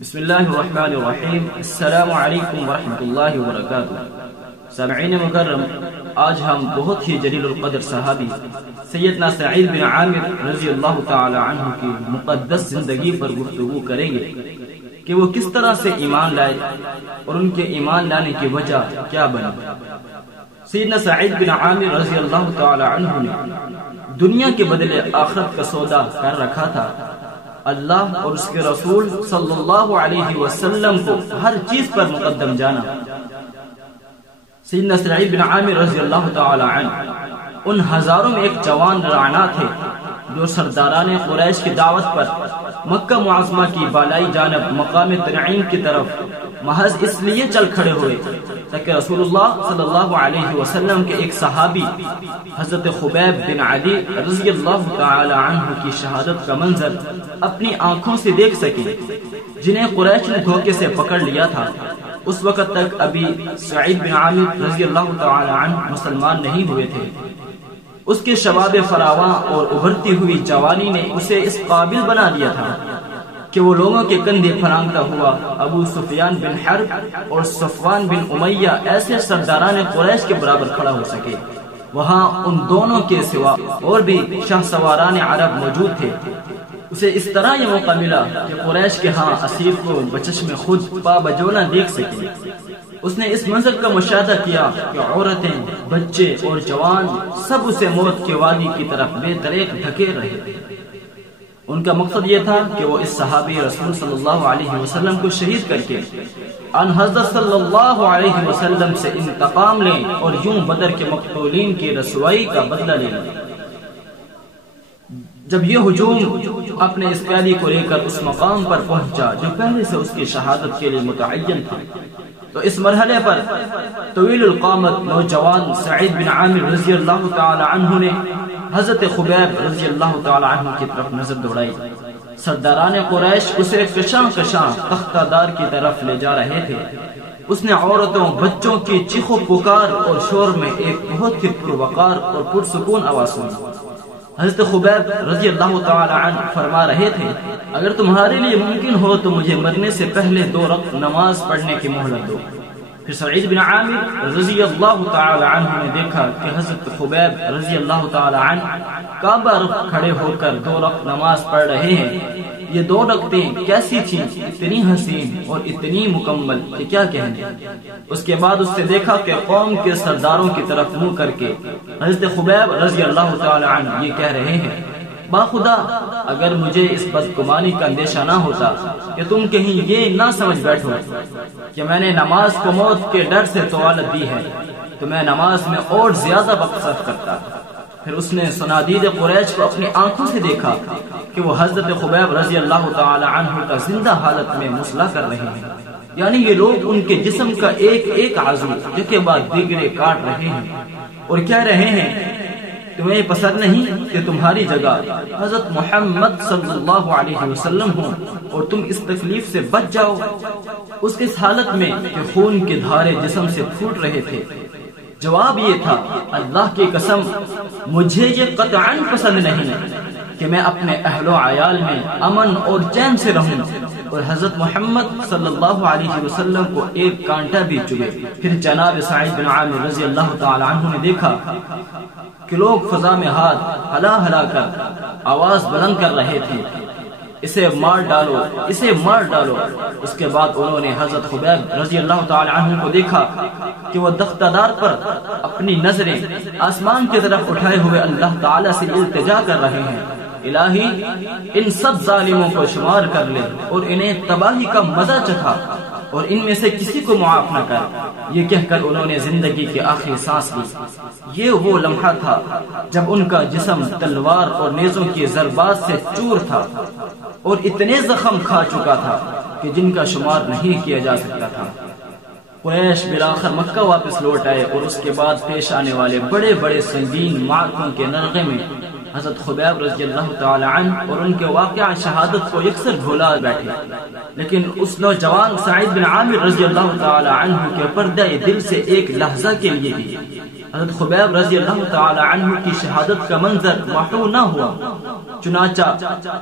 بسم اللہ الرحمن الرحیم۔ السلام علیکم ورحمۃ اللہ وبرکاتہ۔ سامعین مکرم، آج ہم بہت ہی جلیل القدر صحابی سیدنا سعید بن عامر رضی اللہ تعالی عنہ کی مقدس زندگی پر گفتگو کریں گے کہ وہ کس طرح سے ایمان لائے اور ان کے ایمان لانے کی وجہ کیا بنی۔ سیدنا سعید بن عامر رضی اللہ تعالی عنہ نے دنیا کے بدلے آخرت کا سودا کر رکھا تھا۔ اللہ اور اس کے رسول صلی اللہ علیہ وسلم کو ہر چیز پر مقدم جانا۔ سیدنا سعید بن عامر رضی اللہ تعالی عنہ ان ہزاروں میں ایک جوان رانا تھے جو سرداران قریش کی دعوت پر مکہ معظمہ کی بالائی جانب مقام تنعیم کی طرف محض اس لیے چل کھڑے ہوئے تاکہ رسول اللہ صلی اللہ علیہ وسلم کے ایک صحابی حضرت خبیب بن عدی رضی اللہ تعالی عنہ کی شہادت کا منظر اپنی آنکھوں سے دیکھ سکیں، جنہیں قریش نے دھوکے سے پکڑ لیا تھا۔ اس وقت تک ابھی سعید بن عامر رضی اللہ تعالی عنہ مسلمان نہیں ہوئے تھے۔ اس کے شباب فراواں اور ابھرتی ہوئی جوانی نے اسے اس قابل بنا دیا تھا کہ وہ لوگوں کے کندھے پھلانگتا ہوا ابو سفیان بن حرب اور صفوان بن امیہ ایسے سرداران قریش کے برابر کھڑا ہو سکے۔ وہاں ان دونوں کے سوا اور بھی شاہ سواران عرب موجود تھے۔ اسے اس طرح یہ موقع ملا کہ قریش کے ہاں اسیر کو بچشم خود پا بجونا دیکھ سکے۔ اس نے اس منظر کا مشاہدہ کیا کہ عورتیں، بچے اور جوان سب اسے موت کے وادی کی طرف بے دریغ دھکیل رہے تھے۔ ان کا مقصد یہ تھا کہ وہ اس صحابی رسول صلی اللہ علیہ وسلم کو شہید کر کے ان حضرت صلی اللہ علیہ وسلم سے انتقام لیں اور یوں بدر کے مقتولین کی رسوائی کا بدلہ لیں۔ جب یہ ہجوم اپنے اس قیدی کو لے کر اس مقام پر پہنچا جو پہلے سے اس کی شہادت کے لیے متعین تھا، تو اس مرحلے پر طویل القامت نوجوان سعید بن عامر رضی اللہ تعالی عنہ نے حضرت خبیب رضی اللہ تعالی عنہ کی طرف نظر دوڑائی۔ سرداران قریش اسے کشاں کشاں تختہ دار کی طرف لے جا رہے تھے۔ اس نے عورتوں، بچوں کی چیخ و پکار اور شور میں ایک بہت ہی پروقار اور پرسکون آواز سنی۔ حضرت خبیب رضی اللہ تعالی عنہ فرما رہے تھے، اگر تمہارے لیے ممکن ہو تو مجھے مرنے سے پہلے 2 رکعت نماز پڑھنے کی مہلت دو۔ پھر سعید بن عامر رضی اللہ تعالی عنہ نے دیکھا کہ حضرت خبیب رضی اللہ تعالی عنہ کعبہ رخ کھڑے ہو کر 2 رکعت نماز پڑھ رہے ہیں۔ یہ 2 رکعتیں کیسی تھیں، اتنی حسین اور اتنی مکمل کہ کیا کہنے۔ اس کے بعد اس سے دیکھا کہ قوم کے سرداروں کی طرف منہ کر کے حضرت خبیب رضی اللہ تعالی عنہ یہ کہہ رہے ہیں، باخدا اگر مجھے اس بدگمانی کا اندیشہ نہ ہوتا کہ تم کہیں یہ نہ سمجھ بیٹھو کہ میں نے نماز کو موت کے ڈر سے طوالت دی ہے تو میں نماز میں اور زیادہ وقت صرف کرتا۔ پھر اس نے صنادید قریش کو اپنی آنکھوں سے دیکھا کہ وہ حضرت خبیب رضی اللہ تعالی عنہ کا زندہ حالت میں مسلح کر رہے ہیں، یعنی یہ لوگ ان کے جسم کا ایک ایک عضو کے بعد دیگرے کاٹ رہے ہیں اور کہہ رہے ہیں، تمہیں پسند نہیں کہ تمہاری جگہ حضرت محمد صلی اللہ علیہ وسلم ہوں اور تم اس تکلیف سے بچ جاؤ۔ اس اس حالت میں کہ خون کے دھارے جسم سے پھوٹ رہے تھے، جواب یہ تھا، اللہ کی قسم مجھے یہ قطعاً پسند نہیں کہ میں اپنے اہل و عیال میں امن اور چین سے رہوں اور حضرت محمد صلی اللہ علیہ وسلم کو ایک کانٹا بھی چبھے۔ پھر جناب سعید بن عامر رضی اللہ تعالی عنہ نے دیکھا کہ لوگ فضا میں ہاتھ ہلا ہلا کر آواز بلند کر رہے تھے، اسے مار ڈالو، اسے مار ڈالو۔ اس کے بعد انہوں نے حضرت خبیب رضی اللہ تعالی عنہ کو دیکھا کہ وہ تختہ دار پر اپنی نظریں آسمان کی طرف اٹھائے ہوئے اللہ تعالی سے التجا کر رہے ہیں، الہی ان سب ظالموں کو شمار کر لے اور انہیں تباہی کا مزہ چکھا اور ان میں سے کسی کو معاف نہ کر۔ یہ کہہ کر انہوں نے زندگی کی آخری سانس لی۔ یہ وہ لمحہ تھا جب ان کا جسم تلوار اور نیزوں کی ضربات سے چور تھا اور اتنے زخم کھا چکا تھا کہ جن کا شمار نہیں کیا جا سکتا تھا۔ قریش بالآخر مکہ واپس لوٹ آئے اور اس کے بعد پیش آنے والے بڑے بڑے سنگین معرکوں کے نرغے میں حضرت خبیب رضی اللہ تعالی عنہ اور ان کے واقعہ شہادت کو یکسر بھولا بیٹھے، لیکن اس نوجوان سعید بن عامر رضی اللہ تعالی عنہ کے پردہ دل سے ایک لحظہ کے لیے بھی حضرت خبیب رضی اللہ تعالی عنہ کی شہادت کا منظر محو نہ ہوا۔ چنانچہ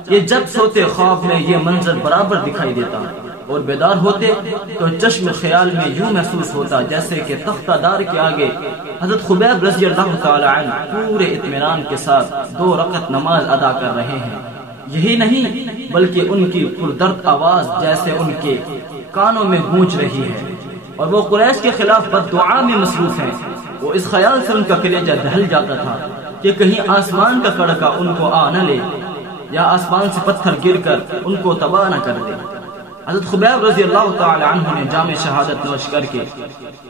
یہ جب سوتے خواب میں یہ منظر برابر دکھائی دیتا اور بیدار ہوتے تو چشم خیال میں یوں محسوس ہوتا جیسے کہ تختہ دار کے آگے حضرت خبیب رضی اللہ تعالی عنہ پورے اطمینان کے ساتھ 2 رکعت نماز ادا کر رہے ہیں۔ یہی نہیں بلکہ ان کی پردرد آواز جیسے ان کے کانوں میں گونج رہی ہے، اور وہ قریش کے خلاف بد دعا میں مصروف ہیں۔ وہ اس خیال سے ان کا کلیجہ دہل جاتا تھا کہ کہیں آسمان کا کڑکا ان کو آ نہ لے یا آسمان سے پتھر گر کر ان کو تباہ نہ کر دے۔ حضرت خبیب رضی اللہ تعالی عنہ نے جام شہادت نوش کر کے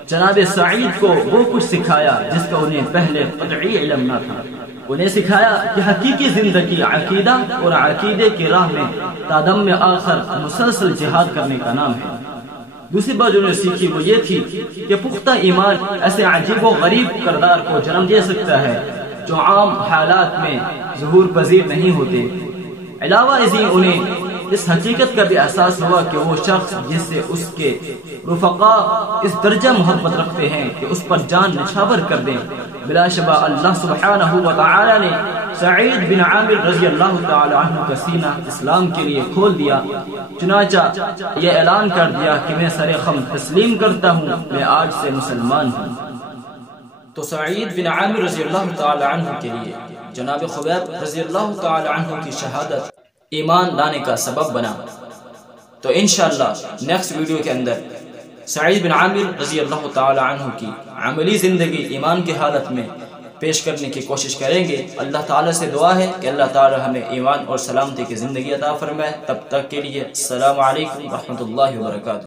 جناب سعید کو وہ کچھ سکھایا جس کا انہیں پہلے قطعی علم نہ تھا۔ انہیں سکھایا کہ حقیقی زندگی عقیدہ اور عقیدے کی راہ میں تادم آخر مسلسل جہاد کرنے کا نام ہے۔ دوسری بات جو انہیں سیکھی وہ یہ تھی کہ پختہ ایمان ایسے عجیب و غریب کردار کو جنم دے سکتا ہے جو عام حالات میں ظہور پذیر نہیں ہوتے۔ علاوہ ازیں انہیں اس حقیقت کا بھی احساس ہوا کہ وہ شخص جس سے اس کے رفقاء اس درجہ محبت رکھتے ہیں کہ اس پر جان نچھاور کر دیں، بلا شبہ اللہ سبحانہ و تعالی نے سعید بن عامر رضی اللہ تعالی عنہ کا سینہ اسلام کے لیے کھول دیا۔ چنانچہ یہ اعلان کر دیا کہ میں سر خم تسلیم کرتا ہوں، میں آج سے مسلمان ہوں۔ تو سعید بن عامر رضی اللہ تعالی عنہ کے لیے جناب خبیب رضی اللہ تعالی عنہ کی شہادت ایمان لانے کا سبب بنا۔ تو انشاءاللہ نیکسٹ ویڈیو کے اندر سعید بن عامر رضی اللہ تعالی عنہ کی عملی زندگی ایمان کی حالت میں پیش کرنے کی کوشش کریں گے۔ اللہ تعالیٰ سے دعا ہے کہ اللہ تعالیٰ ہمیں ایمان اور سلامتی کی زندگی عطا فرمائے۔ تب تک کے لیے السلام علیکم ورحمۃ اللہ وبرکاتہ۔